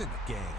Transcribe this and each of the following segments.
It's in the game.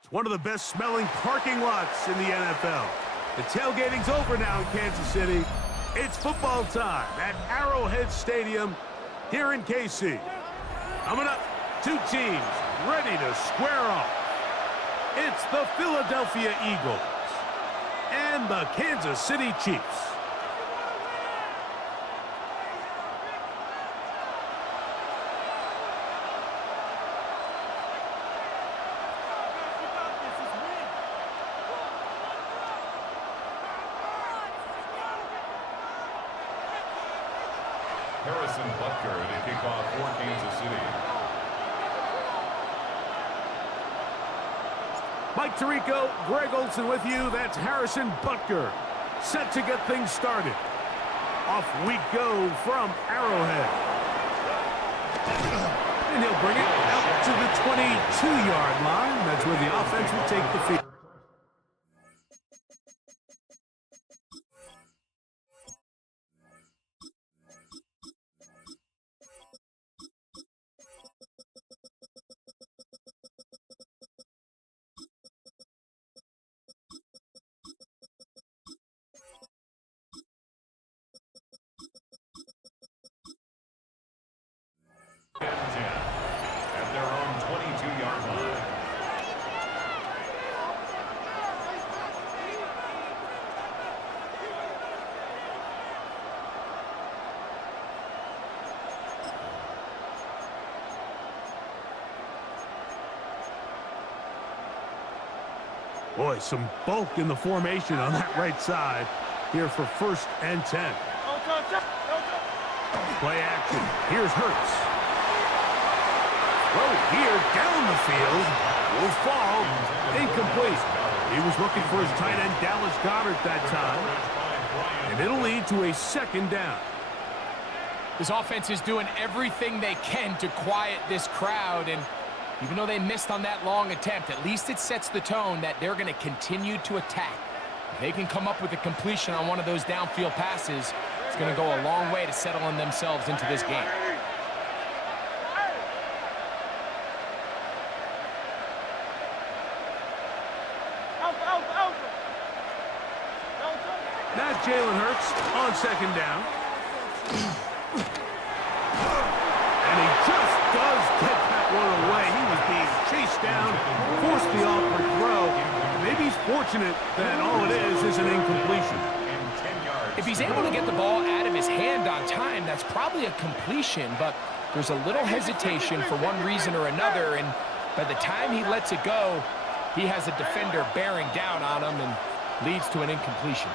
It's one of the best smelling parking lots in the NFL. The tailgating's over now in Kansas City. It's football time at Arrowhead Stadium here in KC. Coming up, two teams ready to square off. It's the Philadelphia Eagles and the Kansas City Chiefs. To kick off for Kansas City. Mike Tirico, Greg Olsen with you. That's Harrison Butker, set to get things started. Off we go from Arrowhead. And he'll bring it out to the 22-yard line. That's where the offense will take the field. At their own 22-yard line. Boy, some bulk in the formation on that right side here for 1st and 10. Play action. Here's Hurts. Throw here down the field. Will fall. Incomplete. He was looking for his tight end, Dallas Goedert, that time. And it'll lead to a 2nd down. This offense is doing everything they can to quiet this crowd, and even though they missed on that long attempt, at least it sets the tone that they're going to continue to attack. If they can come up with a completion on one of those downfield passes, it's going to go a long way to settling themselves into this game. That's Jalen Hurts on 2nd down. And he just does get that one away. down, forced the awkward throw. Maybe he's fortunate that all it is an incompletion. If he's able to get the ball out of his hand on time, that's probably a completion, but there's a little hesitation for one reason or another, and by the time he lets it go, he has a defender bearing down on him and leads to an incompletion.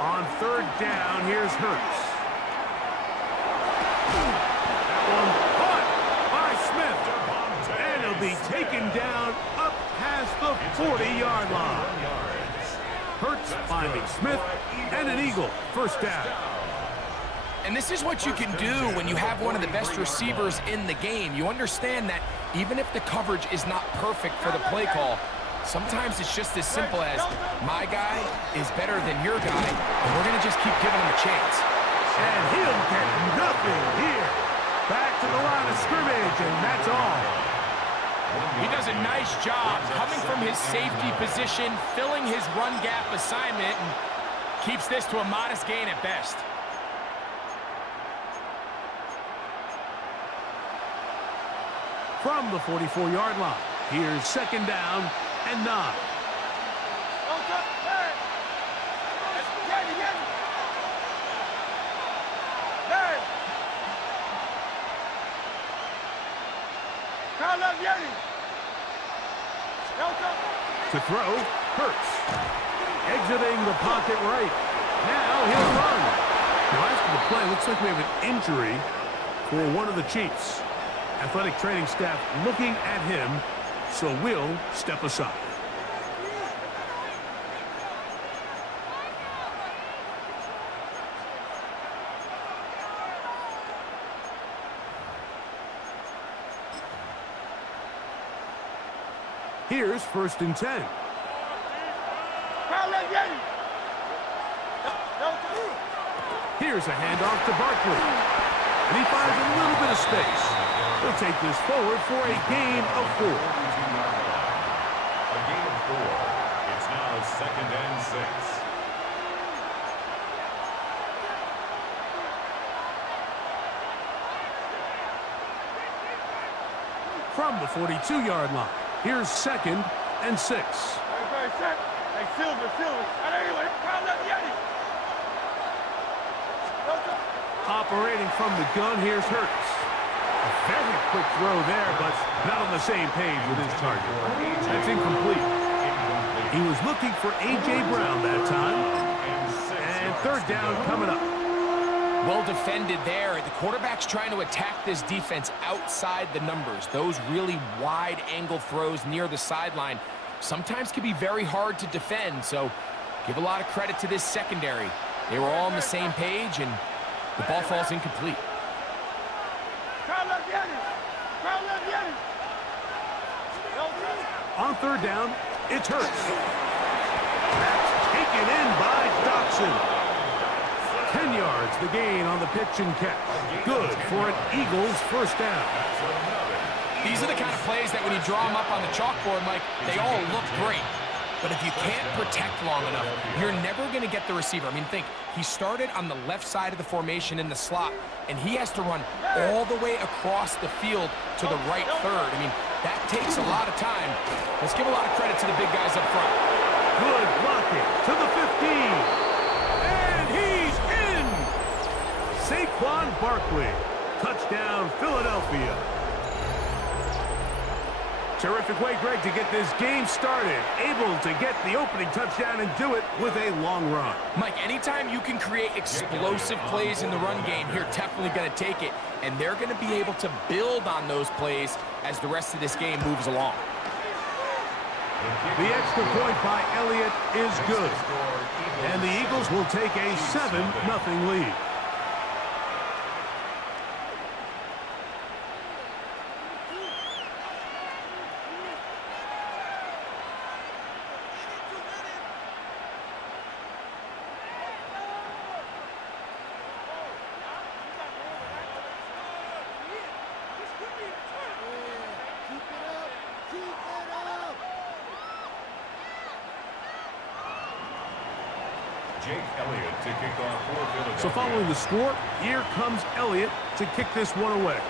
On third down, here's Hurts. That one caught by Smith. And he'll be taken down up past the 40-yard line. Hurts finding Smith, and an Eagle, first down. And this is what you can do when you have one of the best receivers in the game. You understand that even if the coverage is not perfect for the play call, sometimes it's just as simple as my guy is better than your guy, and we're going to just keep giving him a chance. And he'll get nothing here. Back to the line of scrimmage, and that's all. He does a nice job coming from his safety position, filling his run gap assignment, and keeps this to a modest gain at best. From the 44-yard line, here's second down and 9. To throw, Hurts. Exiting the pocket right. Now he'll run. Now after the play, looks like we have an injury for one of the Chiefs. Athletic training staff looking at him, so we'll step aside. Here's first and 10. Here's a handoff to Barkley. And he finds a little bit of space. He'll take this forward for a gain of 4. A gain of 4. It's now second and 6. From the 42-yard line, here's second and 6. Operating from the gun, here's Hurts. A very quick throw there, but not on the same page with his target. That's incomplete. He was looking for A.J. Brown that time. And third down coming up. Well defended there. The quarterback's trying to attack this defense outside the numbers. Those really wide angle throws near the sideline sometimes can be very hard to defend, so give a lot of credit to this secondary. They were all on the same page, and the ball falls incomplete. On third down, it's Hurts. That's taken in by Dotson. 10 yards, the gain on the pitch and catch. Good for an Eagles first down. These are the kind of plays that when you draw them up on the chalkboard, Mike, they all look great. But if you can't protect long enough, you're never going to get the receiver. I mean, think, he started on the left side of the formation in the slot, and he has to run all the way across the field to the right third. I mean, that takes a lot of time. Let's give a lot of credit to the big guys up front. Good blocking to the 15. And he's in! Saquon Barkley. Touchdown, Philadelphia. Terrific way, Greg, to get this game started. Able to get the opening touchdown and do it with a long run. Mike, anytime you can create explosive plays in the run game, you're definitely going to take it. And they're going to be able to build on those plays as the rest of this game moves along. The extra point by Elliott is good. And the Eagles will take a 7-0 lead. Jake Elliott to kick off for Philadelphia. So following the score, here comes Elliott to kick this one away.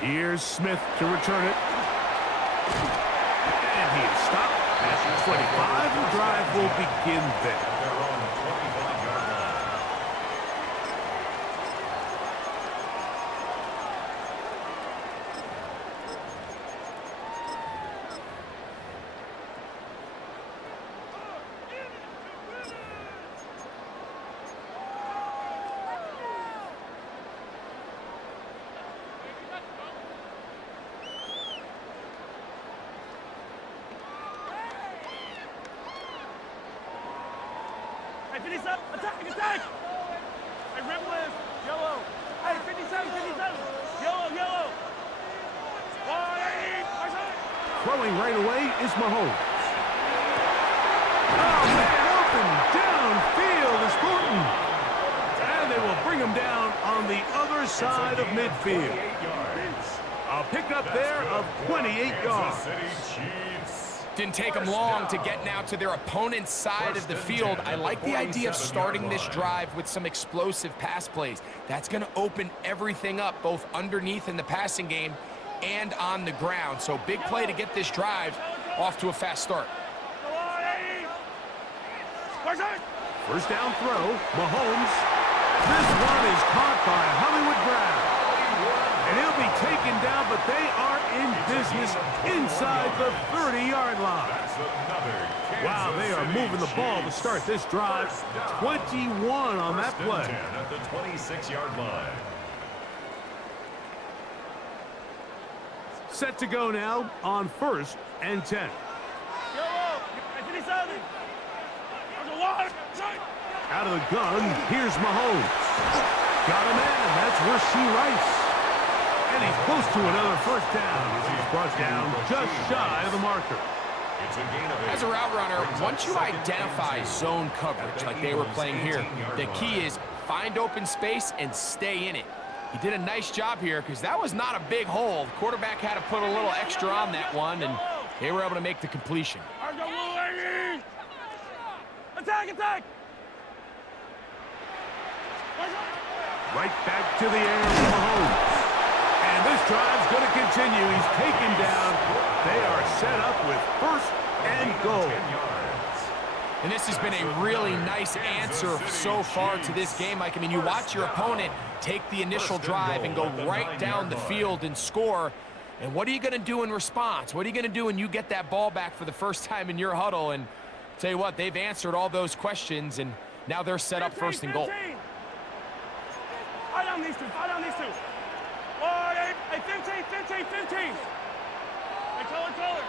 Here's Smith to return it. And he is stopped at 25. The drive will begin there. They're on the 25-yard line. Hey, 57, attack, attack! Hey, red list, yellow. Hey, 57, 57, yellow, yellow. 180, Throwing right away is Mahomes. Oh, man, open downfield is Thornton. And they will bring him down on the other side of midfield. 28 yards. A pickup there of 28 yards. Kansas City Chiefs. Didn't take them long to get now to their opponent's side of the field. I like the idea of starting this drive with some explosive pass plays. That's going to open everything up, both underneath in the passing game and on the ground. So big play to get this drive off to a fast start. 180. First down throw, Mahomes. This one is caught by Hollywood Brown. And he'll be taken down, but they are in business inside the 30-yard line. That's another Kansas Wow, they are City moving the ball to Chiefs. start this drive. 21 on that First and play. 10 at the 26-yard line. Set to go now on 1st and 10. Yellow, hey, 57. There's a water. Out of the gun, here's Mahomes. Got a man, that's Rasheed Rice. And he's close to another first down as he's brought down just shy of the marker. It's a gain of 8. As a route runner, Brings once up you second identify down. zone coverage like they were playing here, the key is find open space and stay in it. He did a nice job here because that was not a big hole. The quarterback had to put a little extra on that one, and they were able to make the completion. Attack, attack. Right back to the air for Mahomes. And this drive's going to continue. He's taken down. They are set up with 1st and goal. 10 yards. And this has been a really nice answer so far to this game, Mike. I mean, you watch your opponent take the initial drive and go right down the field and score. And what are you going to do in response? What are you going to do when you get that ball back for the first time in your huddle? And tell you what, they've answered all those questions, and now they're set up 1st and goal. 15. Fight on these two, fight on these two. 180, hey, 15, 15, 15. Hey, color, color.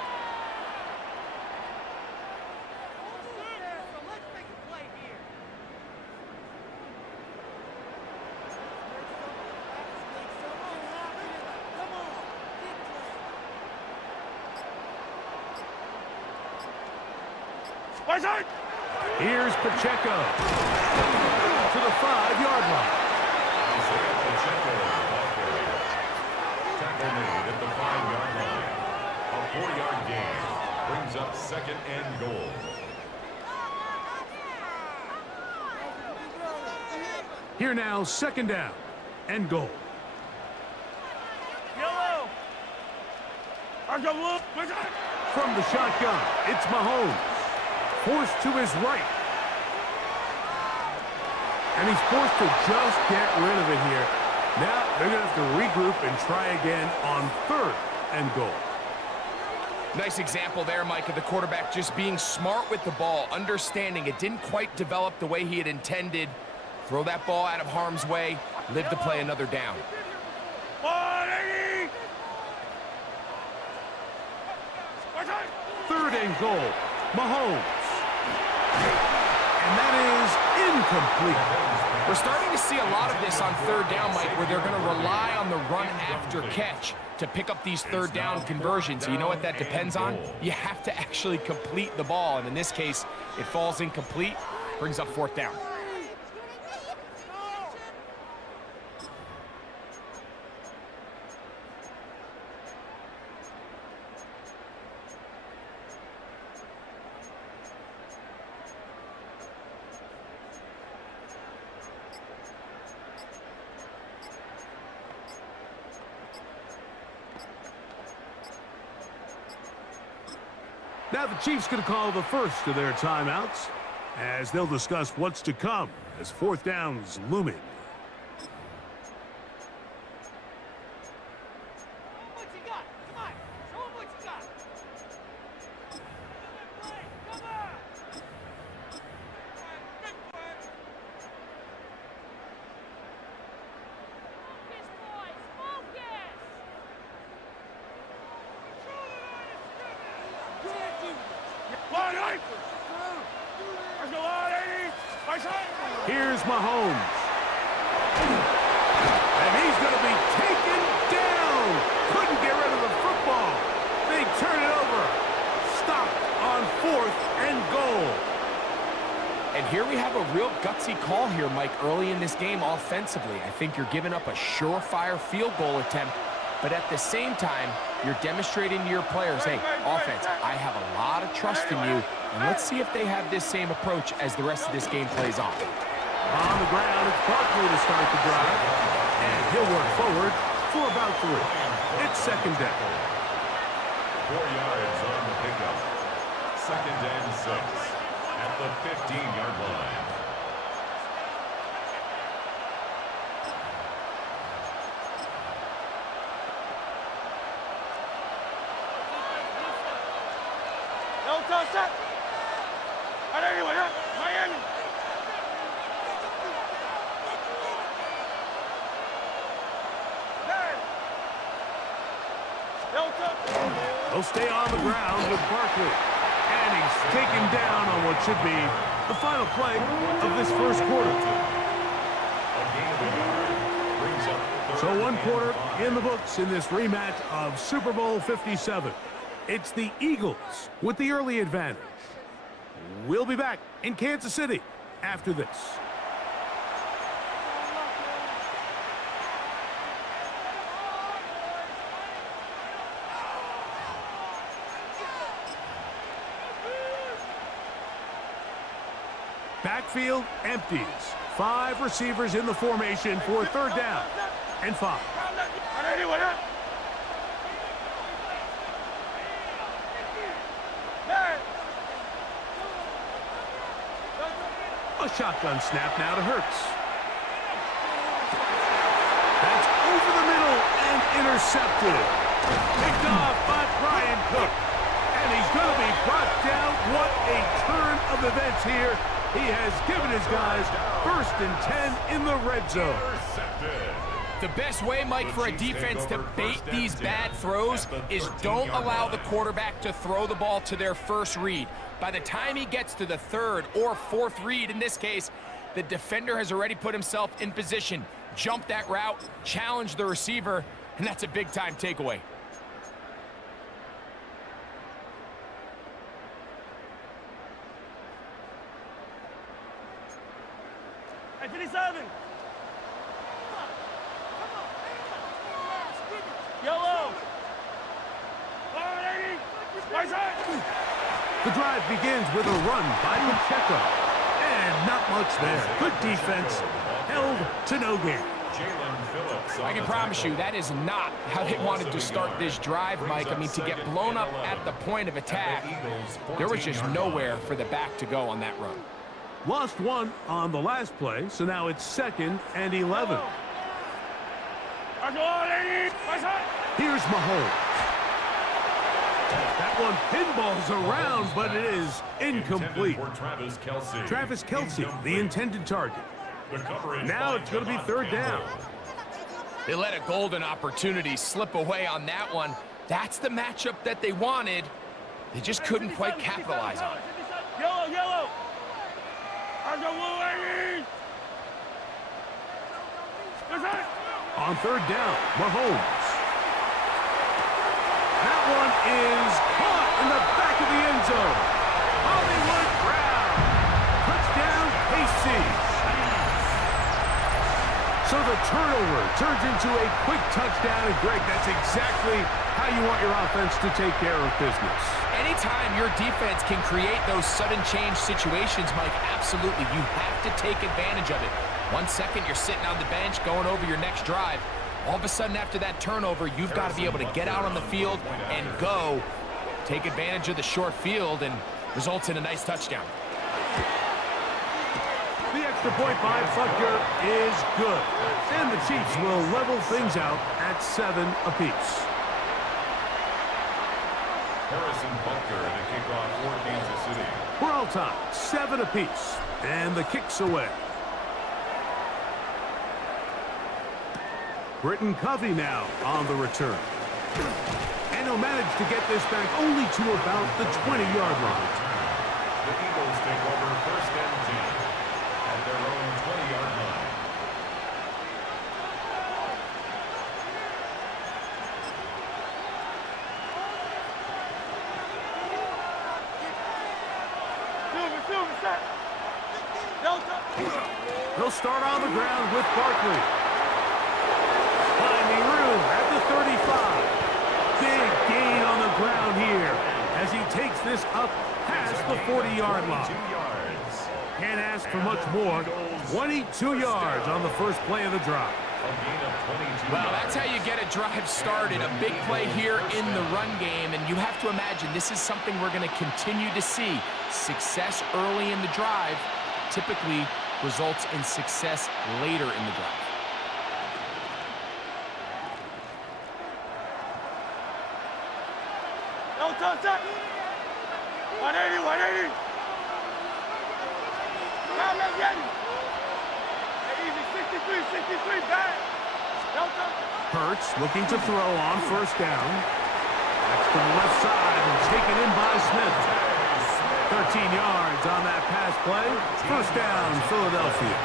Here's Pacheco to the 5-yard line. Isaiah Pacheco, ball carrier. Tackle made at the 5-yard line. A 4-yard gain brings up 2nd and goal. Here now, 2nd down and goal. Yellow. Argo blue. From the shotgun, it's Mahomes. Forced to his right. And he's forced to just get rid of it here. Now they're going to have to regroup and try again on 3rd and goal. Nice example there, Mike, of the quarterback just being smart with the ball, understanding it didn't quite develop the way he had intended. Throw that ball out of harm's way, live to play another down. 180. 3rd and goal. Mahomes. And that is incomplete. We're starting to see a lot of this on 3rd down, Mike, where they're going to rely on the run after catch to pick up these 3rd down conversions. So you know what that depends on? You have to actually complete the ball. And in this case, it falls incomplete, brings up 4th down. Now the Chiefs going to call the first of their timeouts as they'll discuss what's to come as fourth down's looming. Here's Mahomes. And he's going to be taken down. Couldn't get rid of the football. They turn it over. Stop on 4th and goal. And here we have a real gutsy call here, Mike, early in this game offensively. I think you're giving up a surefire field goal attempt, but at the same time, you're demonstrating to your players, hey, offense, I have a lot of trust in you, and let's see if they have this same approach as the rest of this game plays on. On the ground, it's Barkley to start the drive, and he'll work forward for about 3. It's second down. 4 yards on the pickup. Second and 6 at the 15-yard line. They'll stay on the ground with Barkley. And he's taken down on what should be the final play of this first quarter. So 1 quarter in the books in this rematch of Super Bowl 57. It's the Eagles with the early advantage. We'll be back in Kansas City after this. Backfield empties. 5 receivers in the formation for 3rd down and 5. A shotgun snap now to Hurts. That's over the middle and intercepted. Picked off by Brian Cook. And he's going to be brought down. What a turn of events here. He has given his guys 1st and 10 in the red zone. The best way, Mike, for a defense to bait these bad throws is don't allow the quarterback to throw the ball to their first read. By the time he gets to the 3rd or 4th read, in this case, the defender has already put himself in position, jump that route, challenge the receiver, and that's a big-time takeaway. Hey, 57. Yellow. The drive begins with a run by Pacheco. And not much there. Good defense. Held to no gain. I can promise you that is not how they wanted to start this drive, Mike. I mean, to get blown up at the point of attack, there was just nowhere for the back to go on that run. Lost 1 on the last play, so now it's 2nd and 11. Here's Mahomes. That one pinballs around, but it is incomplete. Travis Kelce, the intended target. Now it's going to be 3rd down. They let a golden opportunity slip away on that one. That's the matchup that they wanted. They just couldn't quite capitalize on it. Yellow, yellow. On 3rd down, Mahomes. That one is caught in the back of the end zone. Hollywood Brown. Touchdown, KC. So the turnover turns into a quick touchdown. And Greg, that's exactly how you want your offense to take care of business. Anytime your defense can create those sudden change situations, Mike, absolutely, you have to take advantage of it. 1 second, you're sitting on the bench, going over your next drive. All of a sudden, after that turnover, you've got to be able to get out on the field and go take advantage of the short field and results in a nice touchdown. The extra point by Butker is good. And the Chiefs will level things out at 7 apiece. Harrison Butker to kick off for Kansas City. We're all tied, 7 apiece. And the kick's away. Britton Covey now on the return. And he'll manage to get this back only to about the 20-yard line. The Eagles take over first and 10 at their own 20-yard line. Silver, set. Delta. They'll start on the ground with Barkley. Finding room at the 35. Big gain on the ground here as he takes this up past the 40-yard line. Can't ask for much more. 22 yards on the first play of the drive. Well, that's how you get a drive started. A big play here in the run game, and you have to imagine this is something we're going to continue to see. Success early in the drive typically results in success later in the drive. Delta, 180, 180. Now let's get it. Easy, 63, back. Delta. Hurts looking to throw on first down. That's to the left side and taken in by Smith. 13 yards on that pass play. First down, Philadelphia.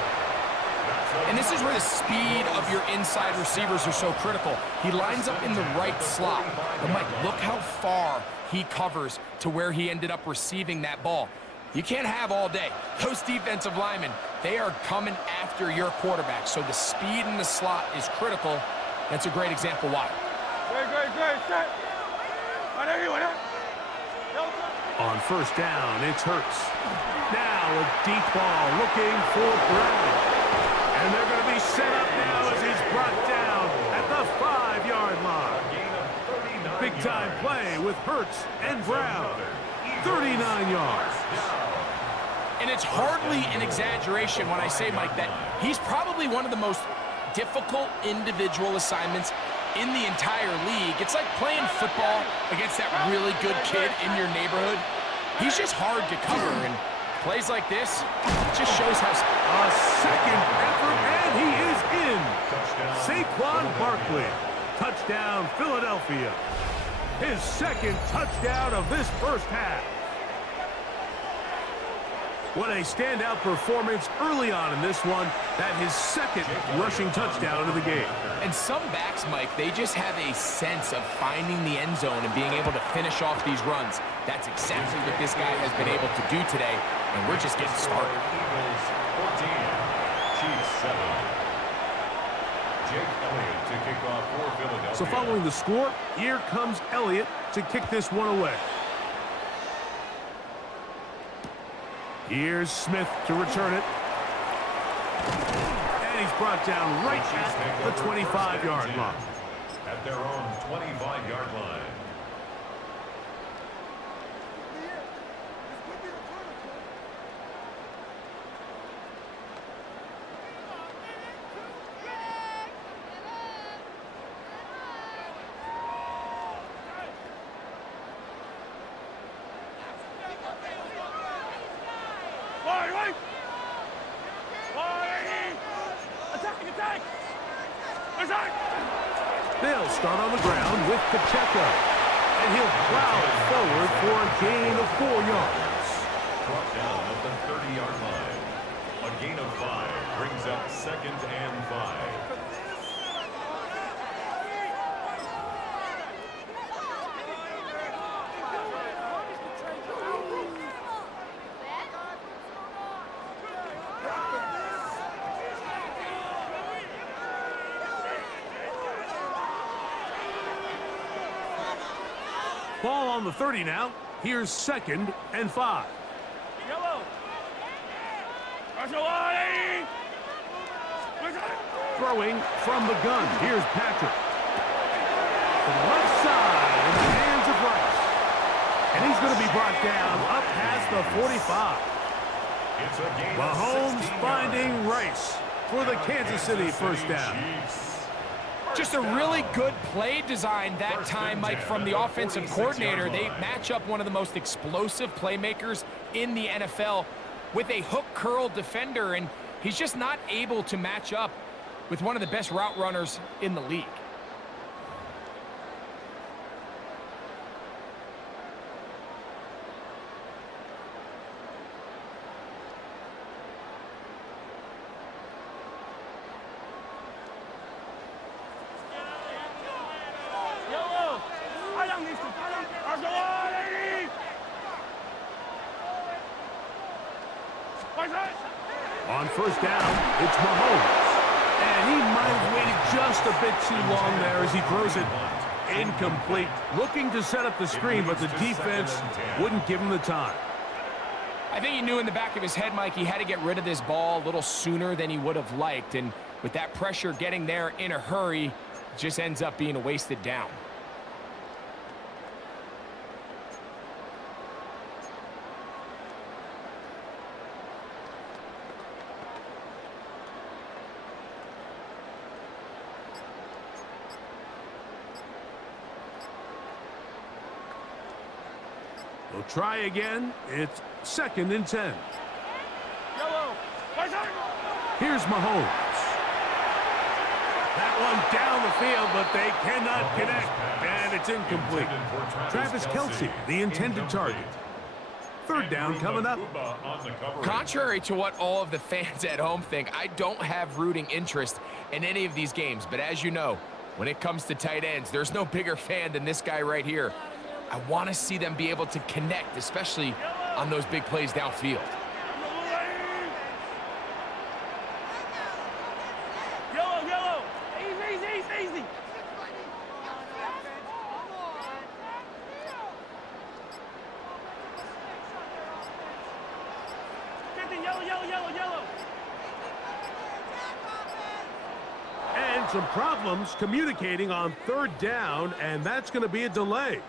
And this is where the speed of your inside receivers are so critical. He lines up in the right slot. But Mike, look how far he covers to where he ended up receiving that ball. You can't have all day. Those defensive linemen, they are coming after your quarterback. So the speed in the slot is critical. That's a great example why. Great, set. 180. On first down, it's Hurts. Now a deep ball looking for Brown. And they're going to be set up now as he's brought down at the 5-yard line. Big-time play with Hurts and Brown. 39 yards. And it's hardly an exaggeration when I say, Mike, that he's probably one of the most difficult individual assignments in the entire league. It's like playing football against that really good kid in your neighborhood. He's just hard to cover, and plays like this just shows how... A second effort, and he is in. Saquon Barkley. Touchdown, Philadelphia. His second touchdown of this first half. What a standout performance early on in this one. That his second rushing touchdown of the game. And some backs, Mike, they just have a sense of finding the end zone and being able to finish off these runs. That's exactly what this guy has been able to do today, and we're just getting started. Eagles 14, Chiefs 7. Jake Elliott to kick off for Philadelphia. So following the score, here comes Elliott to kick this one away. Here's Smith to return it. And he's brought down right at the 25-yard line. At their own 25-yard line. They'll start on the ground with Pacheco. And he'll plow forward for a gain of 4 yards. Brought down at the 30-yard line. A gain of 5 brings up 2nd and 5. Ball on the 30 now. Here's 2nd and 5. Yellow. Throwing from the gun. Here's Patrick. To the left side in the hands of Rice. going to be brought down up past the 45. It's a gain of Mahomes 16 finding yards. Rice for the Kansas City first down. Just a really good play design that time, Mike, from the offensive coordinator. They match up one of the most explosive playmakers in the NFL with a hook curl defender, and he's just not able to match up with one of the best route runners in the league. On first down, it's Mahomes. And he might have waited just a bit too long there as he throws it incomplete. Looking to set up the screen, but the defense wouldn't give him the time. I think he knew in the back of his head, Mike, he had to get rid of this ball a little sooner than he would have liked. And with that pressure getting there in a hurry, it just ends up being a wasted down. We'll try again. It's 2nd and 10. Here's Mahomes. That one down the field, but they cannot connect. And it's incomplete. Travis Kelce, the intended target. 3rd down coming up. Contrary to what all of the fans at home think, I don't have rooting interest in any of these games. But as you know, when it comes to tight ends, there's no bigger fan than this guy right here. I want to see them be able to connect, especially on those big plays downfield. Yellow. Easy. Yellow. And some problems communicating on 3rd down, and that's going to be a delay.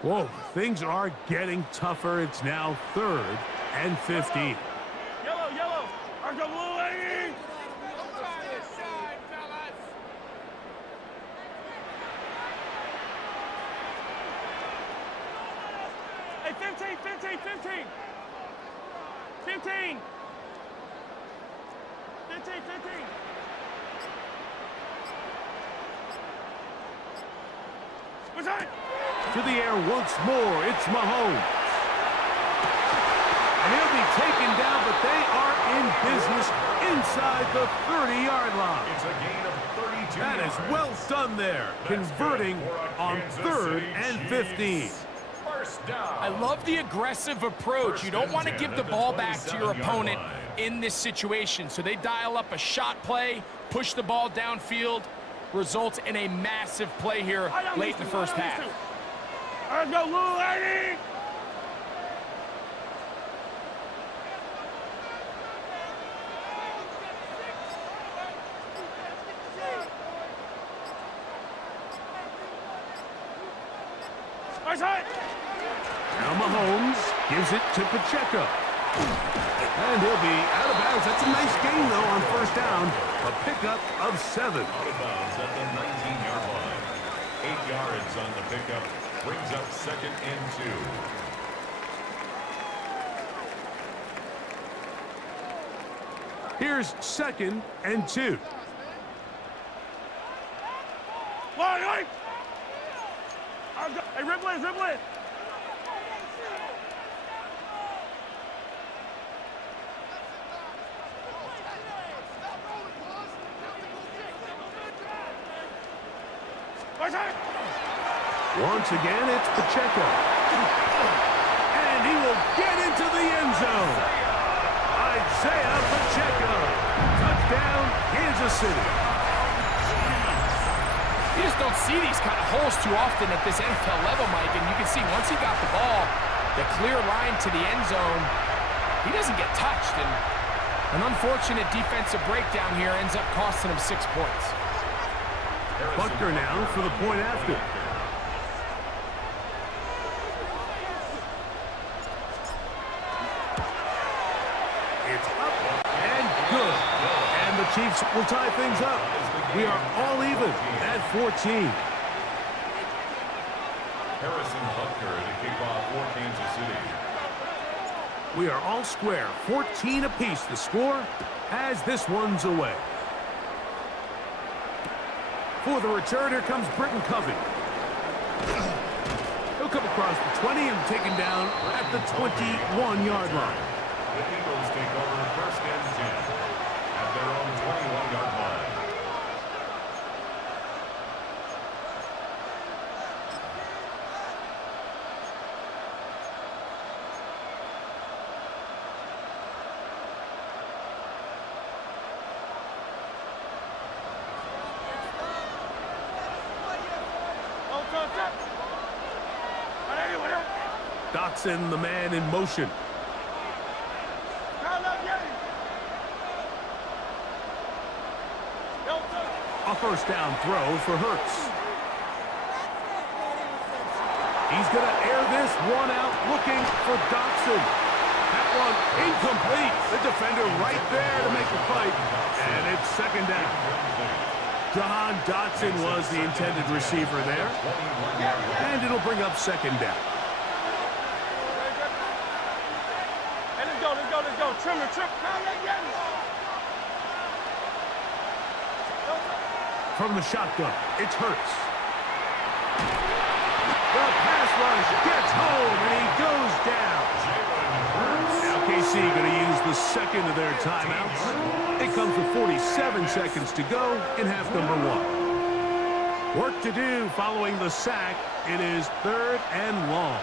Whoa, things are getting tougher. It's now 3rd and 15. Yellow. Argo blue, lady. Hey, 15. 15. What's that? To the air once more, it's Mahomes. And he'll be taken down, but they are in business inside the 30-yard line. It's a gain of 32 That yards. is well done there, converting on 3rd and 15. First down. I love the aggressive approach. You don't want to give the ball back to your opponent in this situation. So they dial up a shot play, push the ball downfield, results in a massive play here late in the first half. Argo blue, lady. Now Mahomes gives it to Pacheco. And he'll be out of bounds. That's a nice gain, though, on first down. A pickup of 7. Out of bounds at the 19-yard line. 8 yards on the pickup. Brings up 2nd and 2. Here's 2nd and 2. Line. Hey, dribble it. Once again, it's Pacheco. And he will get into the end zone. Isaiah Pacheco. Touchdown, Kansas City. You just don't see these kind of holes too often at this NFL level, Mike. And you can see once he got the ball, the clear line to the end zone, he doesn't get touched. And An unfortunate defensive breakdown here ends up costing him 6 points. Butker now for the point after. It's up and good. And the Chiefs will tie things up. We are all even at 14. Harrison Butker to kick off for Kansas City. We are all square. 14 apiece the score as this one's away. For the return, here comes Britton Covey. He'll come across the 20 and taken down at the 21-yard line. The Eagles take over first and 10 at their own 21-yard line. Dotson, the man in motion. A first down throw for Hurts. He's going to air this one out, looking for Dotson. That one incomplete. The defender right there to make the fight. And it's second down. Jahan Dotson was the intended receiver there. And it'll bring up second down. Let's go. Trim. From the shotgun, it's Hurts. The pass rush gets home, and he goes down. Now KC going to use the second of their timeouts. It comes with 47 seconds to go in half number 1. Work to do following the sack. It is third and long.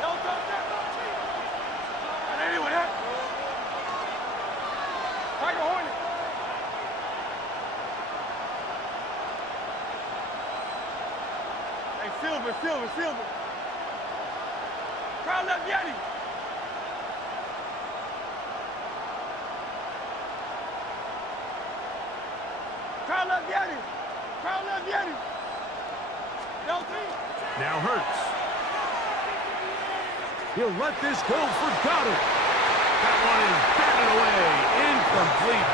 Silver. Crowd left Yeti. Now Hurts. He'll let this go for Goddard. That one is batted away. Incomplete.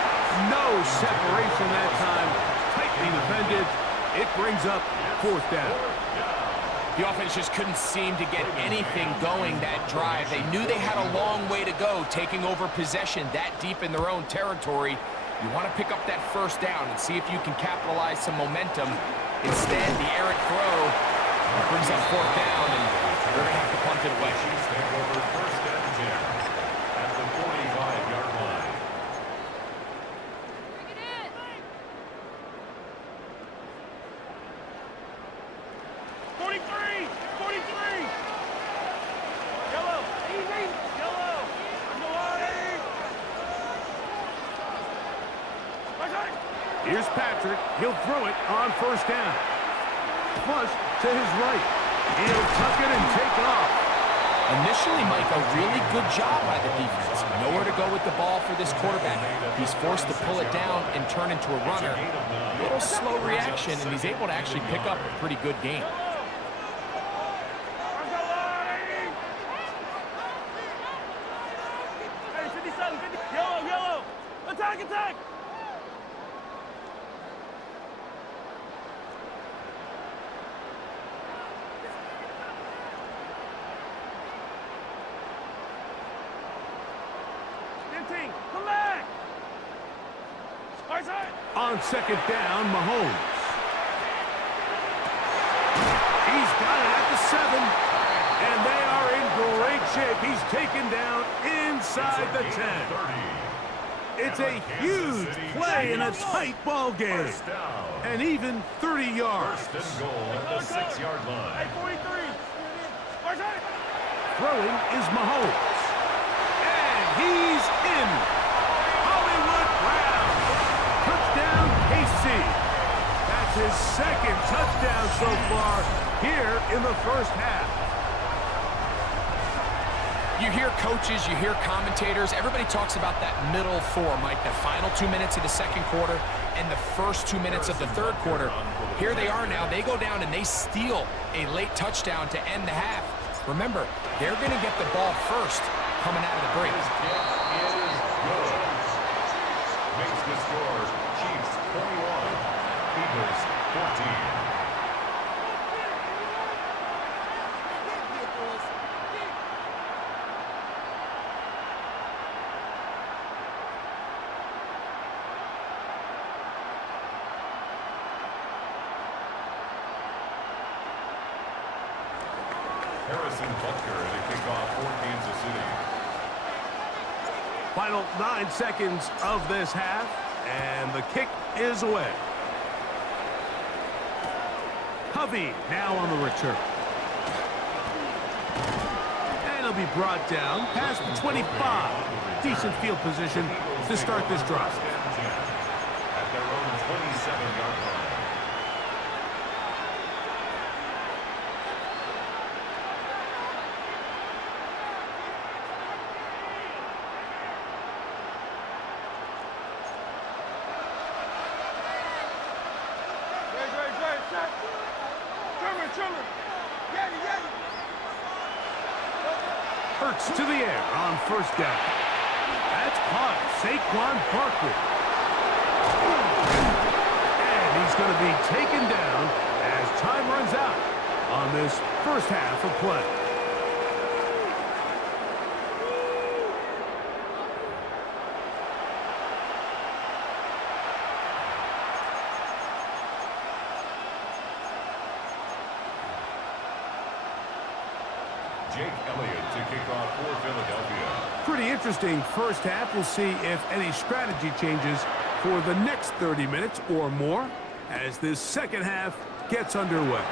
No separation that time. Tightly defended. It brings up fourth down. The offense just couldn't seem to get anything going that drive. They knew they had a long way to go, taking over possession that deep in their own territory. You want to pick up that first down and see if you can capitalize some momentum. Instead, the errant throw brings up fourth down, and they're going to have to punt it away. Take over first and 10 at the 45-yard line. 43. Yellow. Easy. Yellow. Here's Patrick. He'll throw it on first down. Flush to his right. He'll tuck it and take off. Initially, Mike, a really good job by the defense. Nowhere to go with the ball for this quarterback. He's forced to pull it down and turn into a runner. A little slow reaction, and he's able to actually pick up a pretty good game. Yellow. Attack. 15. Come back. On second down, Mahomes. He's got it at the 7. And they are in great shape. He's taken down inside the 10. It's a huge play in a tight ball game. And even 30 yards. First and goal at the 6-yard line. 43. Throwing is Mahomes. And he's in. Hollywood Brown. Touchdown, KC. That's his second touchdown so far here in the first half. You hear coaches, you hear commentators, everybody talks about that middle four, Mike, the final 2 minutes of the second quarter and the first 2 minutes of the third quarter. Here they are now. They go down and they steal a late touchdown to end the half. Remember, they're going to get the ball first coming out of the break. Makes the score Chiefs 21, Eagles 14. Final 9 seconds of this half, and the kick is away. Hovey now on the return. And he'll be brought down past the 25. Decent field position to start this drive. At their own 27-yard line. Hurts to the air on first down. That's caught. Saquon Barkley. And he's going to be taken down as time runs out on this first half of play. Jake Elliott to kick off for Philadelphia. Pretty interesting first half. We'll see if any strategy changes for the next 30 minutes or more as this second half gets underway.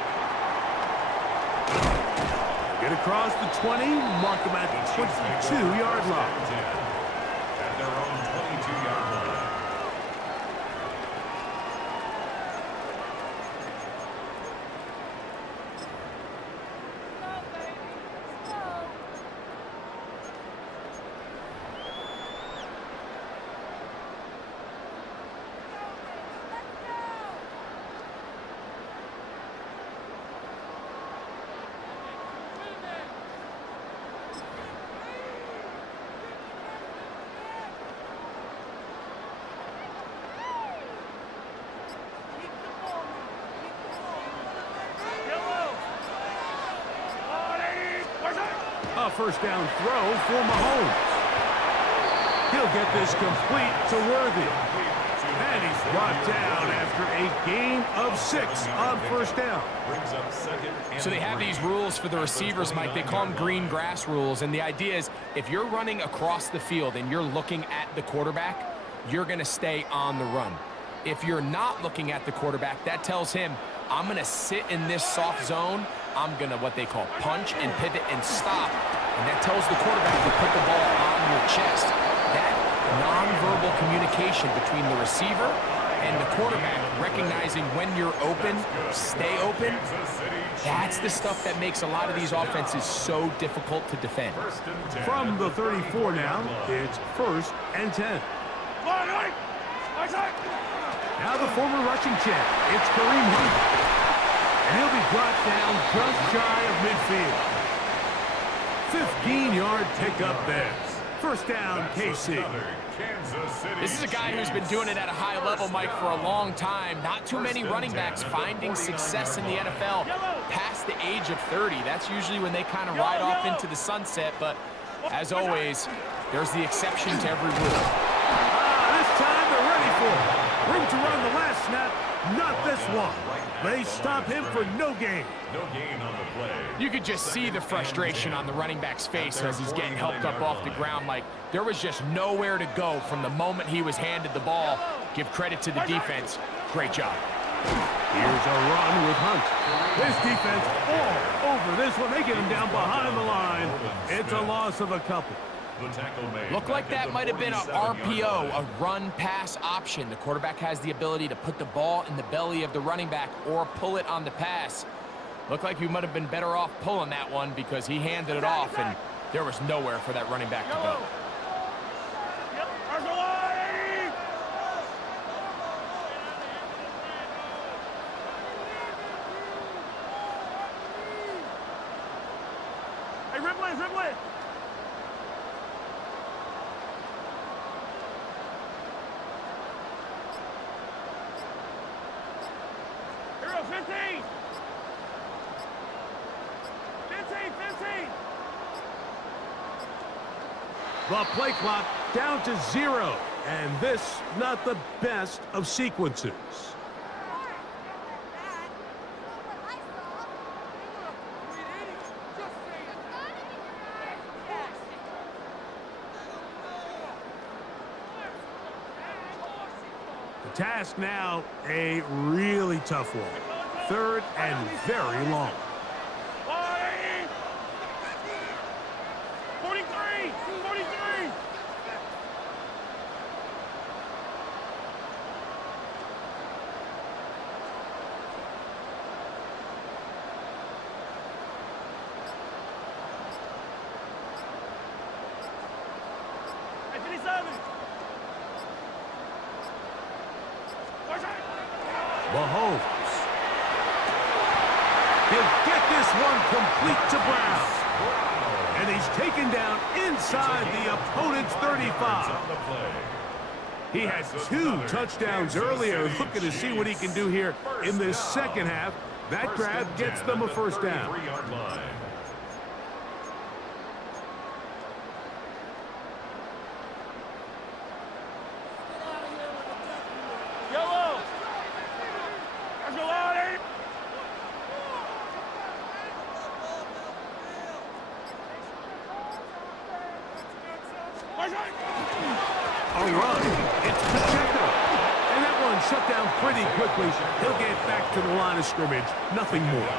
Get across the 20, mark them at the 22-yard line. At their own 22-yard line. A first down throw for Mahomes. He'll get this complete to Worthy. And he's brought down after a gain of 6 on first down. Brings up second and So they have these rules for the receivers, Mike. They call them green grass rules. And the idea is if you're running across the field and you're looking at the quarterback, you're going to stay on the run. If you're not looking at the quarterback, that tells him, I'm going to sit in this soft zone. I'm going to what they call punch and pivot and stop. And that tells the quarterback to put the ball on your chest. That nonverbal communication between the receiver and the quarterback, recognizing when you're open, stay open, that's the stuff that makes a lot of these offenses so difficult to defend. From the 34 now, it's 1st and 10. Now the former rushing champ, it's Kareem Hunt. And he'll be brought down just shy of midfield. 15-yard pickup there. First down, KC. This is a guy who's been doing it at a high level, Mike, for a long time. Not too many running backs finding success in the NFL past the age of 30. That's usually when they kind of ride off into the sunset. But as always, there's the exception to every rule. This time they're ready for it. Room to run the last snap, not this one. They stop him for no gain. No gain on the play. You could just see the frustration on the running back's face as he's getting helped up off the ground. Like, there was just nowhere to go from the moment he was handed the ball. Give credit to the defense. Great job. Here's a run with Hunt. This defense all over this one. They get him down behind the line. It's a loss of a couple. Looked like that might have been an RPO, a run-pass option. The quarterback has the ability to put the ball in the belly of the running back or pull it on the pass. Looked like he might have been better off pulling that one because he handed it off, and There was nowhere for that running back to go. Hey, Ripley, Ripley! Hero, 15! 15! The play clock down to 0, and this not the best of sequences. The task now, a really tough one. 3rd and very long. 43! 43! Hey, 57! Mahomes. He'll get this one complete to Brown. And he's taken down inside the opponent's 35. He had 2 touchdowns earlier. Looking to see what he can do here in this second half. That grab gets them a first down. Yellow! Let's go, Lonnie! A run. It's Pacheco. And that one shut down pretty quickly. He'll get back to the line of scrimmage. Nothing more.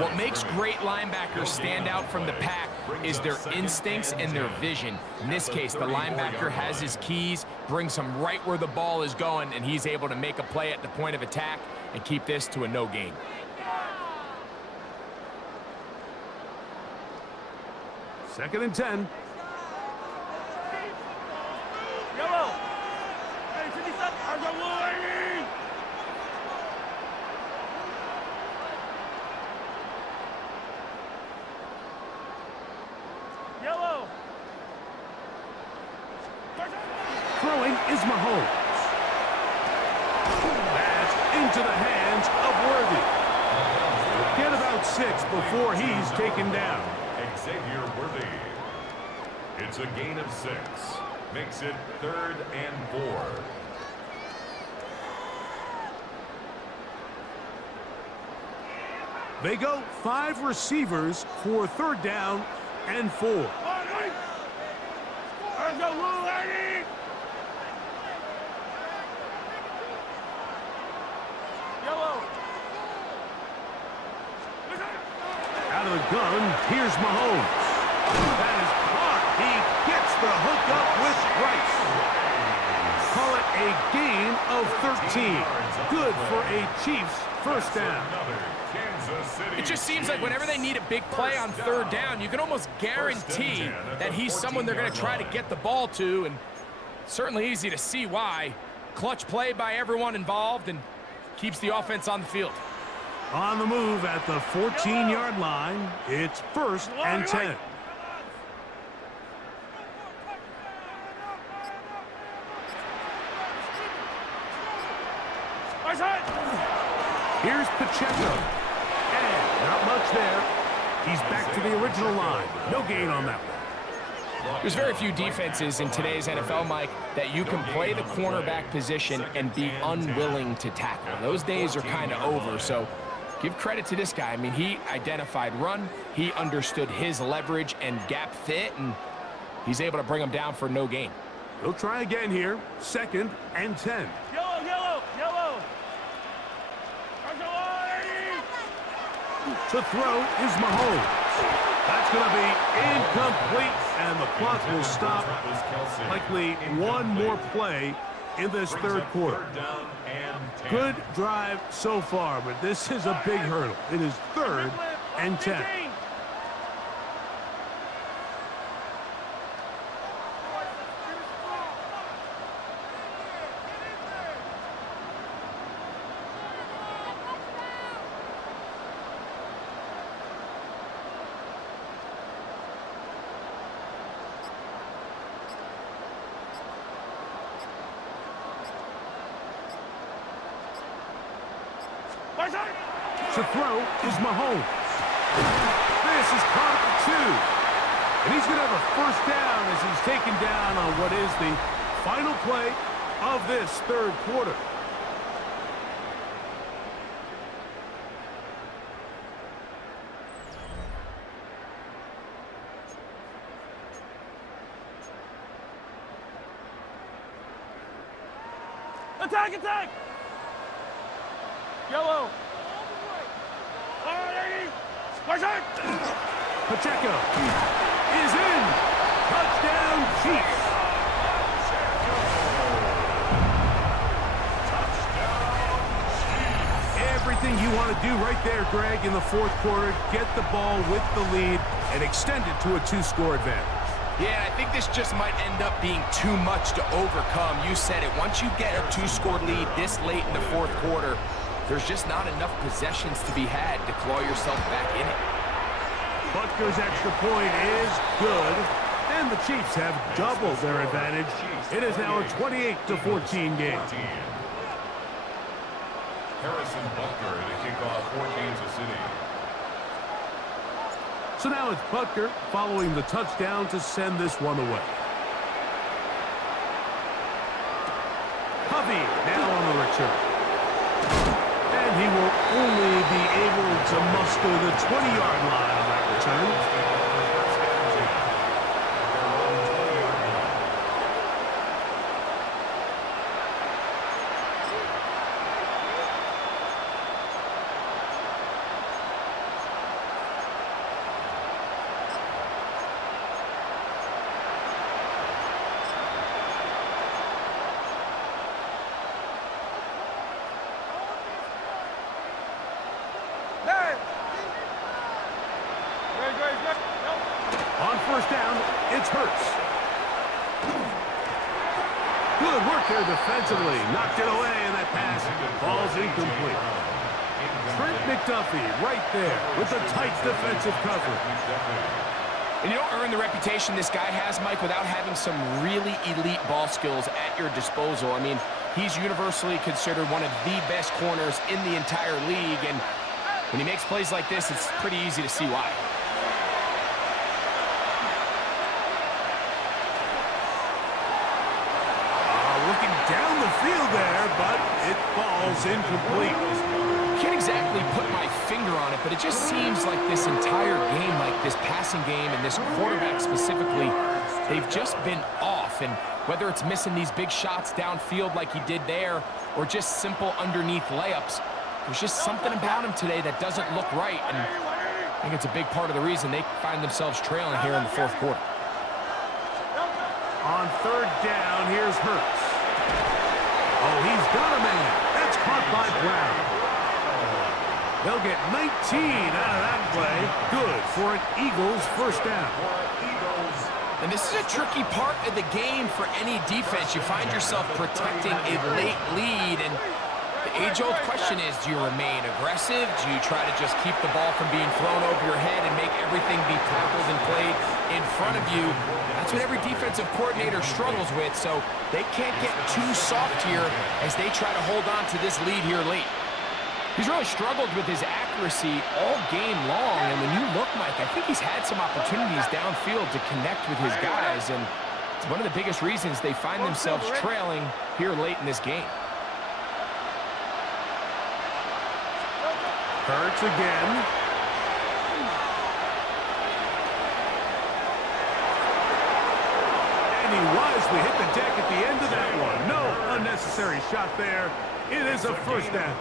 What makes great linebackers stand out from the pack is their instincts and their vision. In this case, the linebacker has his keys, brings him right where the ball is going, and he's able to make a play at the point of attack and keep this to a no gain. Second and 10. Yellow! Hey, 57! Let's go, Lonnie! Yellow! Throwing is Mahomes. That's into the hands of Worthy. Get about 6 before he's taken down. Xavier Worthy. It's a gain of 6. Makes it 3rd and 4. They go 5 receivers for 3rd down and 4. Let's go, Lonnie! Yellow! Out of the gun, here's Mahomes. That is caught. He gets the hook up with Price. Call it a gain of 13. Good for a Chiefs first down. It just seems like whenever they need a big play on 3rd down, you can almost guarantee that he's someone they're going to try to get the ball to, and certainly easy to see why. Clutch play by everyone involved and keeps the offense on the field. On the move at the 14-yard line, it's 1st and 10. Here's Pacheco. And not much there. He's back to the original line. No gain on that one. There's very few defenses in today's NFL, Mike, that you can play the cornerback position and be unwilling to tackle. Those days are kind of over, so give credit to this guy. I mean, he identified run, he understood his leverage and gap fit, and he's able to bring him down for no gain. He'll try again here. 2nd and 10. Yellow, yellow, yellow! To throw is Mahomes. That's going to be incomplete, and the clock will stop. Likely one more play in this 3rd quarter. Good drive so far, but this is a big hurdle. It is 3rd and 10. To throw is Mahomes. This is caught at 2. And he's going to have a first down as he's taken down on what is the final play of this third quarter. Attack, attack! Yellow. Pacheco is in. Touchdown, Chiefs. Everything you want to do right there, Greg, in the fourth quarter. Get the ball with the lead and extend it to a 2-score advantage. Yeah, I think this just might end up being too much to overcome. You said it. Once you get a 2-score lead this late in the fourth quarter, there's just not enough possessions to be had to claw yourself back in it. Butker's extra point is good, and the Chiefs have doubled their advantage. It is now a 28-14 game. Harrison Butker to kick off for Kansas City. So now it's Butker following the touchdown to send this one away. Hovey now on the return. And he will only be able to muster the 20-yard line on that return. On first down, it's Hurts. Good work there defensively. Knocked it away, and that pass falls incomplete. Trent McDuffie right there with a tight defensive coverage. And you don't earn the reputation this guy has, Mike, without having some really elite ball skills at your disposal. I mean, he's universally considered one of the best corners in the entire league, and when he makes plays like this, it's pretty easy to see why. Looking down the field there, but it falls incomplete. Can't exactly put my finger on it, but it just seems like this entire game, like this passing game and this quarterback specifically, they've just been off. And whether it's missing these big shots downfield like he did there, or just simple underneath layups, there's just something about him today that doesn't look right. And I think it's a big part of the reason they find themselves trailing here in the fourth quarter. On third down, here's Hurts. Oh, he's got a man. That's caught by Brown. They'll get 19 out of that play. Good for an Eagles first down. And this is a tricky part of the game for any defense. You find yourself protecting a late lead, and the age-old question is, do you remain aggressive? Do you try to just keep the ball from being thrown over your head and make everything be tackled and played in front of you? That's what every defensive coordinator struggles with, so they can't get too soft here as they try to hold on to this lead here late. He's really struggled with his accuracy all game long, and when you look, Mike, I think he's had some opportunities downfield to connect with his guys, and it's one of the biggest reasons they find themselves trailing here late in this game. Hurts again. And he wisely hit the deck at the end of that one. No unnecessary shot there. It is a first down.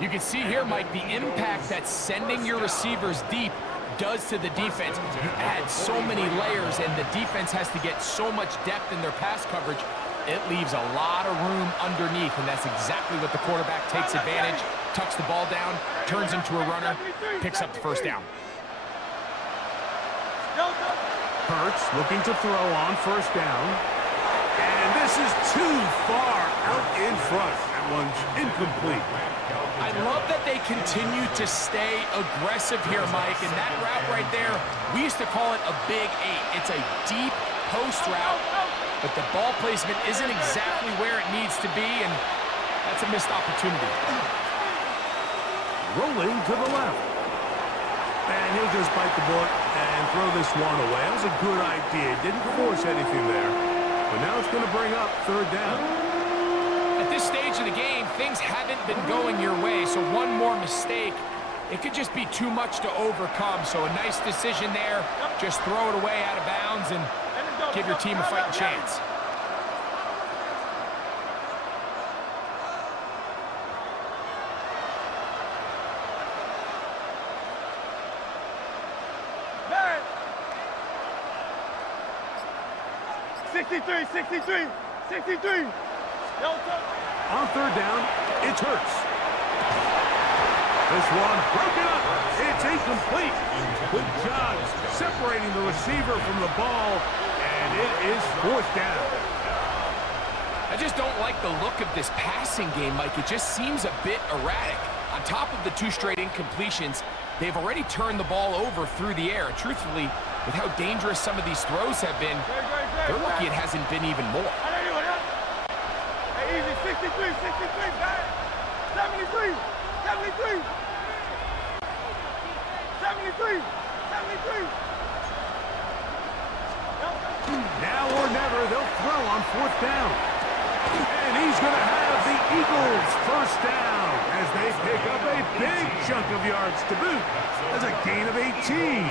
You can see here, Mike, the impact that sending your receivers deep does to the defense. You add so many layers, and the defense has to get so much depth in their pass coverage. It leaves a lot of room underneath, and that's exactly what the quarterback takes advantage. Tucks the ball down, turns into a runner, picks up the first down. Hurts looking to throw on first down. And this is too far out in front. That one's incomplete. I love that they continue to stay aggressive here, Mike, and that route right there, we used to call it a big 8. It's a deep post route, but the ball placement isn't exactly where it needs to be, and that's a missed opportunity. rolling to the left. And he'll just bite the bullet and throw this one away. That was a good idea. Didn't force anything there. But now it's going to bring up third down. At this stage of the game, things haven't been going your way, so one more mistake, it could just be too much to overcome. So a nice decision there. Just throw it away out of bounds and give your team a fighting chance. Man. 63, 63, 63. On third down, it's Hurts. This one broken up. It's incomplete. Good job separating the receiver from the ball, and it is fourth down. I just don't like the look of this passing game, Mike. It just seems a bit erratic. On top of the 2 straight incompletions, they've already turned the ball over through the air. Truthfully, with how dangerous some of these throws have been, they're lucky it hasn't been even more. Easy, 63, 63, 73, 73, 73, 73. Now or never, they'll throw on fourth down. And he's going to have the Eagles first down as they pick up a big chunk of yards to boot. That's a gain of 18.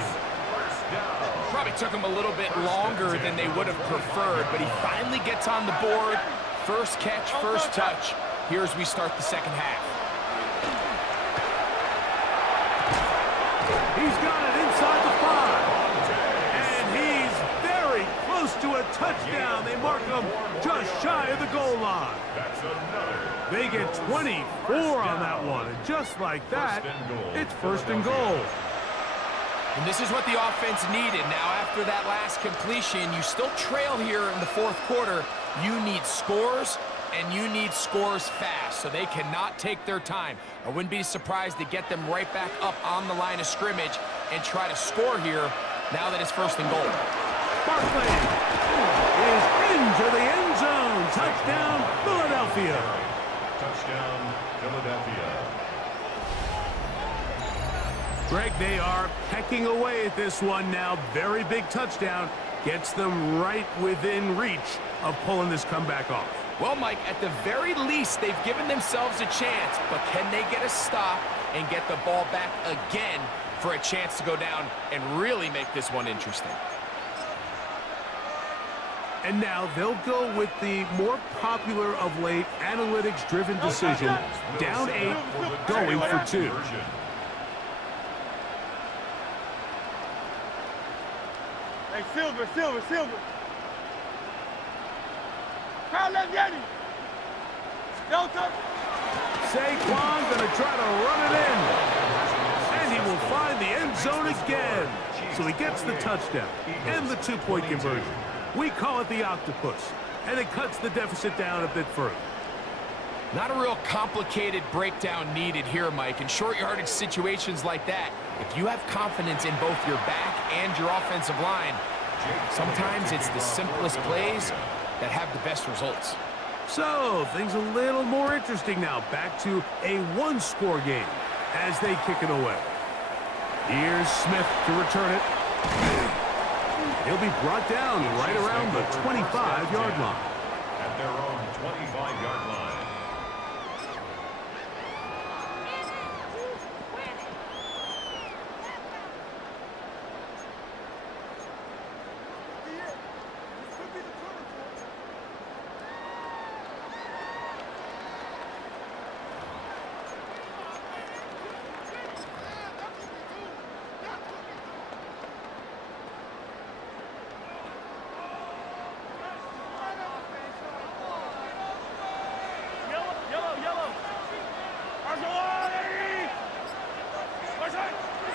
Probably took him a little bit longer than they would have preferred, but he finally gets on the board. First catch, first touch. Here as we start the second half. He's got it inside the 5. And he's very close to a touchdown. They mark him just shy of the goal line. They get 24 on that one. And just like that, it's first and goal. And this is what the offense needed. Now, after that last completion, you still trail here in the fourth quarter. You need scores, and you need scores fast, so they cannot take their time. I wouldn't be surprised to get them right back up on the line of scrimmage and try to score here now that it's first and goal. Barkley is into the end zone. Touchdown, Philadelphia. Touchdown, Philadelphia. Greg, they are pecking away at this one now. Very big touchdown. Gets them right within reach of pulling this comeback off. Well, Mike, at the very least, they've given themselves a chance, but can they get a stop and get the ball back again for a chance to go down and really make this one interesting? And now they'll go with the more popular of late analytics-driven decision. Down 8, going for 2. Hey, Silver, Silver, Silver. Kyle Leviani. Delta. Saquon gonna try to run it in. And he will find the end zone again. So he gets the touchdown and the 2-point conversion. We call it the octopus. And it cuts the deficit down a bit further. Not a real complicated breakdown needed here, Mike. In short yardage situations like that, if you have confidence in both your back and your offensive line, sometimes it's the simplest plays that have the best results. So, things a little more interesting now. Back to a 1-score game as they kick it away. Here's Smith to return it. He'll be brought down right around the 25-yard line. At their own 25-yard line.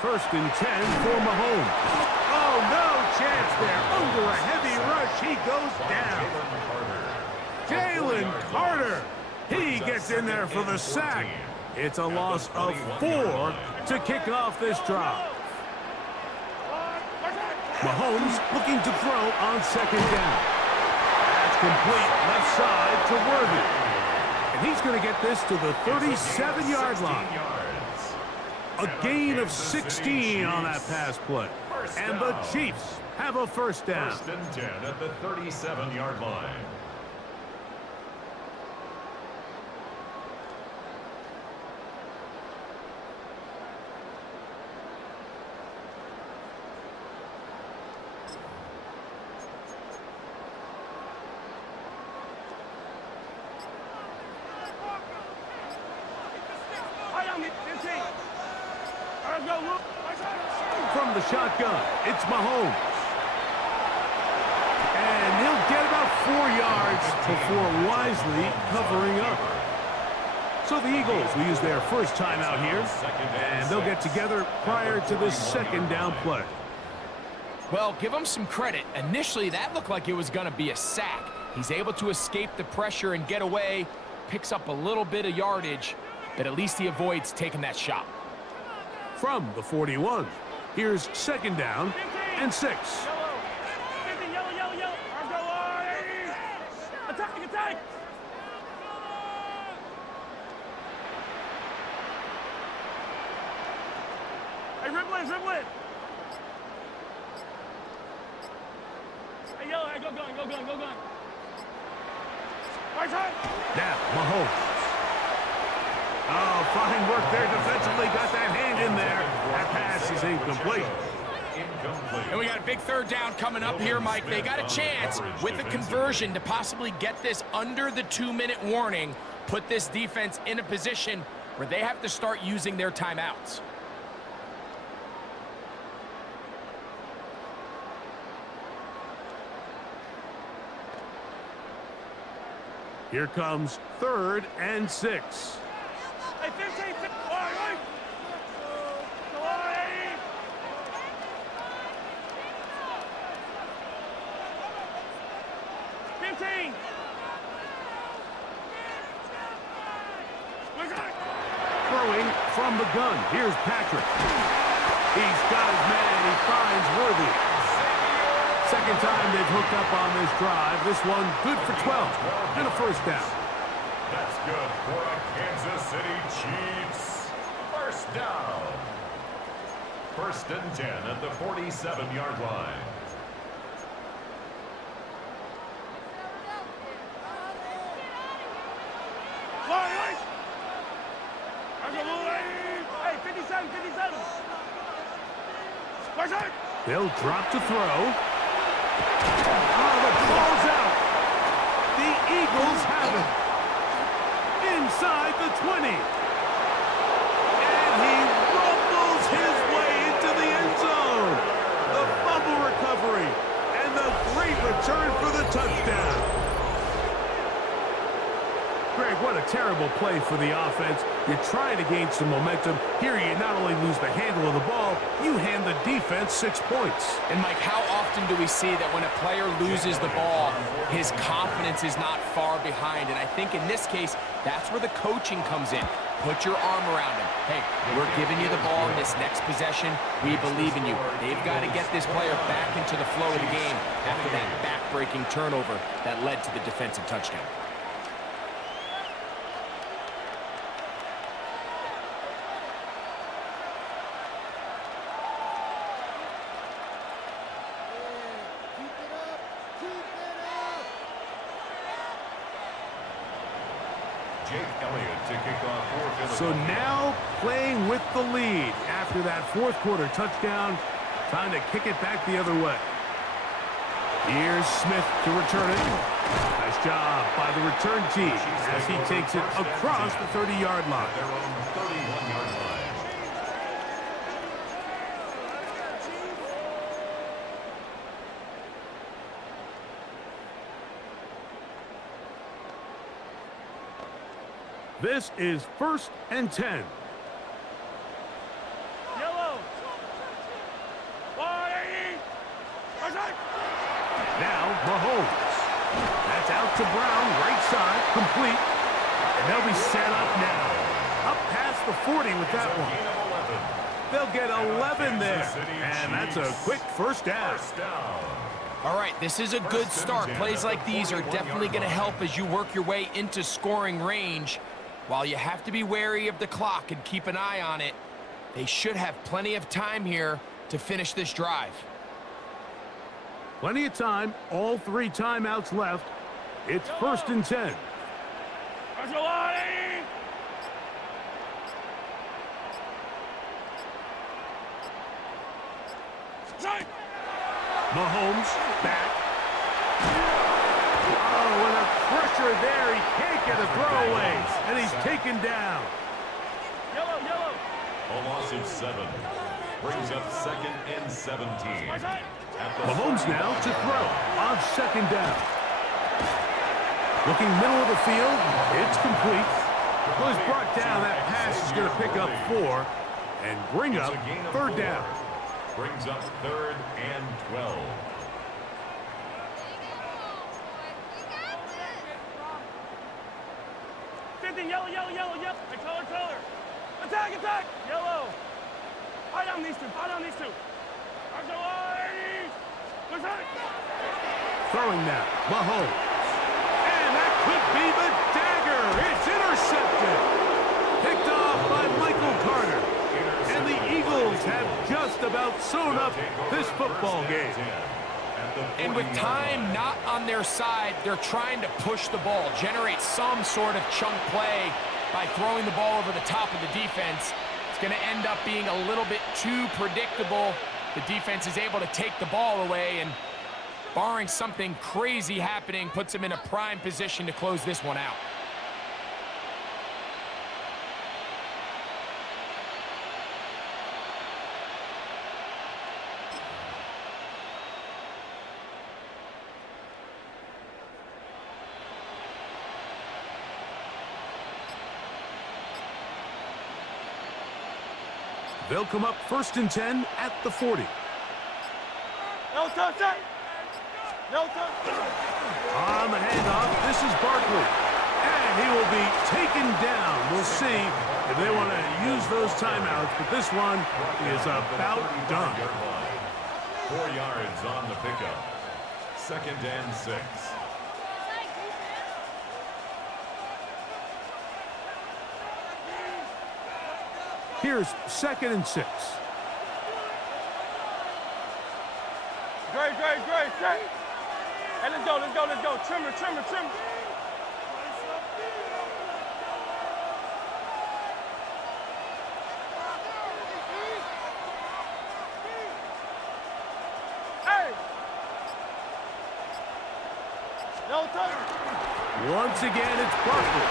First and 10 for Mahomes. Oh, no chance there. Under a heavy rush, he goes down. Jalen Carter. He gets in there for the sack. It's a loss of 4 to kick off this drive. Mahomes looking to throw on second down. That's complete left side to Worthy. And he's going to get this to the 37-yard line. A gain of 16 on that pass play. And the Chiefs have a first down. First and 10 at the 37-yard line. From the shotgun, it's Mahomes. And he'll get about 4 yards before wisely covering up. So the Eagles will use their first timeout here, and they'll get together prior to the second down play. Well, give him some credit. Initially, that looked like it was going to be a sack. He's able to escape the pressure and get away, picks up a little bit of yardage, but at least he avoids taking that shot. From the 41, here's second down and 6. Yellow. Attack. Hey, dribble it. Hey, yellow, hey, go going. Right side. Now, Mahomes. Oh, fine work there defensively. Got that hand in there. That pass is incomplete. And we got a big third down coming up here, Mike. They got a chance with a conversion to possibly get this under the 2-minute warning, put this defense in a position where they have to start using their timeouts. Here comes 3rd and 6. Hey, 15. All right. 15. Throwing from the gun. Here's Patrick. He's got his man. He finds Worthy. Second time they've hooked up on this drive. This one good for 12 and a first down. That's good for a Kansas City Chiefs. First down. First and 10 at the 47-yard line. Hey, 57. They'll drop to throw. Oh, the ball's out. The Eagles have it. Inside the 20. And he rumbles his way into the end zone. The fumble recovery. And the great return for the touchdown. Greg, what a terrible play for the offense. You're trying to gain some momentum. Here you not only lose the handle of the ball, you hand the defense 6 points. And Mike, how often do we see that when a player loses the ball, his confidence is not far behind? And I think in this case, that's where the coaching comes in. Put your arm around him. Hey, we're giving you the ball in this next possession. We believe in you. They've got to get this player back into the flow of the game after that back-breaking turnover that led to the defensive touchdown. So now playing with the lead after that fourth quarter touchdown. Time to kick it back the other way. Here's Smith to return it. Nice job by the return team as he takes it across the 30-yard line. Their own 31-yard line. This is 1st and 10. Yellow. Now Mahomes. That's out to Brown, right side, complete. And they'll be set up now. Up past the 40 with that one. They'll get 11 there. And that's a quick first down. All right, this is a good start. Plays like these are definitely going to help as you work your way into scoring range. While you have to be wary of the clock and keep an eye on it, They should have plenty of time here to finish this drive. Plenty of time. All 3 timeouts left. It's 1st and 10. Mahomes back. Oh, and a pressure there. He can't get a throwaway, and he's taken down. Yellow. A loss of 7. Brings up 2nd and 17. Mahomes now to throw on 2nd down. Looking middle of the field. It's complete. Well, he's brought down. That pass is going to pick up 4 and bring up 3rd down. Brings up 3rd and 12. Yellow. Hey, color. Attack. Yellow. Fight on these two. Throwing now. Mahomes. And that could be the dagger. It's intercepted. Picked off by Michael Carter. And the Eagles have just about sewn up this football game. And with time not on their side, they're trying to push the ball, generate some sort of chunk play by throwing the ball over the top of the defense. It's going to end up being a little bit too predictable. The defense is able to take the ball away, and barring something crazy happening, puts them in a prime position to close this one out. They'll come up 1st and 10 at the 40. No touch. On the handoff, this is Barkley. And he will be taken down. We'll see if they want to use those timeouts, but this one is about done. 4 yards on the pickup. 2nd and 6. Here's 2nd and 6. Great. Hey, let's go. Trimmer. Hey! No touch. Once again, it's Barkley.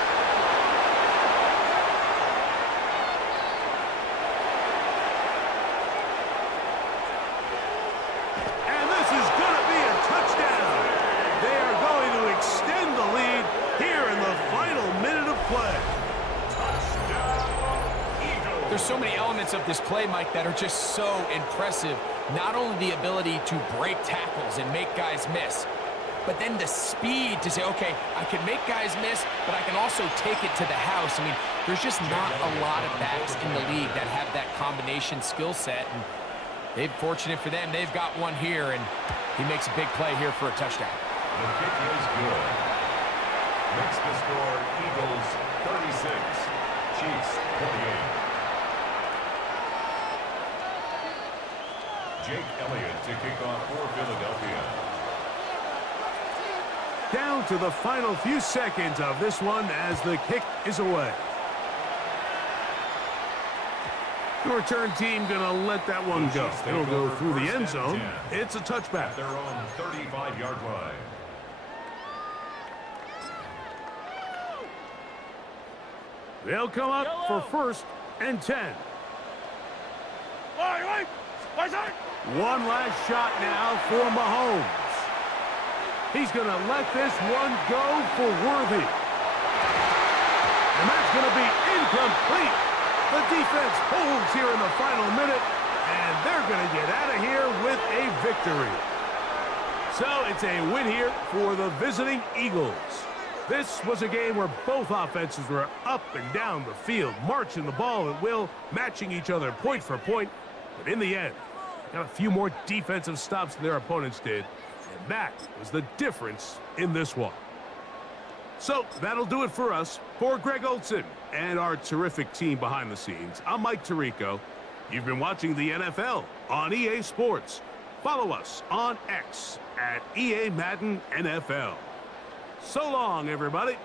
There's so many elements of this play, Mike, that are just so impressive. Not only the ability to break tackles and make guys miss, but then the speed to say, okay, I can make guys miss, but I can also take it to the house. I mean, there's just not a lot of backs in the league that have that combination skill set. And fortunate for them, they've got one here, and he makes a big play here for a touchdown. The kick is good. Makes the score Eagles 36, Chiefs 28. Jake Elliott to kick off for Philadelphia. Down to the final few seconds of this one as the kick is away. The return team going to let that one go. It'll go through the end zone. It's a touchback. At their own 35-yard line. They'll come up for 1st and 10. One last shot now for Mahomes. He's going to let this one go for Worthy. And that's going to be incomplete. The defense holds here in the final minute, and they're going to get out of here with a victory. So it's a win here for the visiting Eagles. This was a game where both offenses were up and down the field, marching the ball at will, matching each other point for point. But in the end, got a few more defensive stops than their opponents did. And that was the difference in this one. So that'll do it for us. For Greg Olson and our terrific team behind the scenes, I'm Mike Tirico. You've been watching the NFL on EA Sports. Follow us on X at EA Madden NFL. So long, everybody.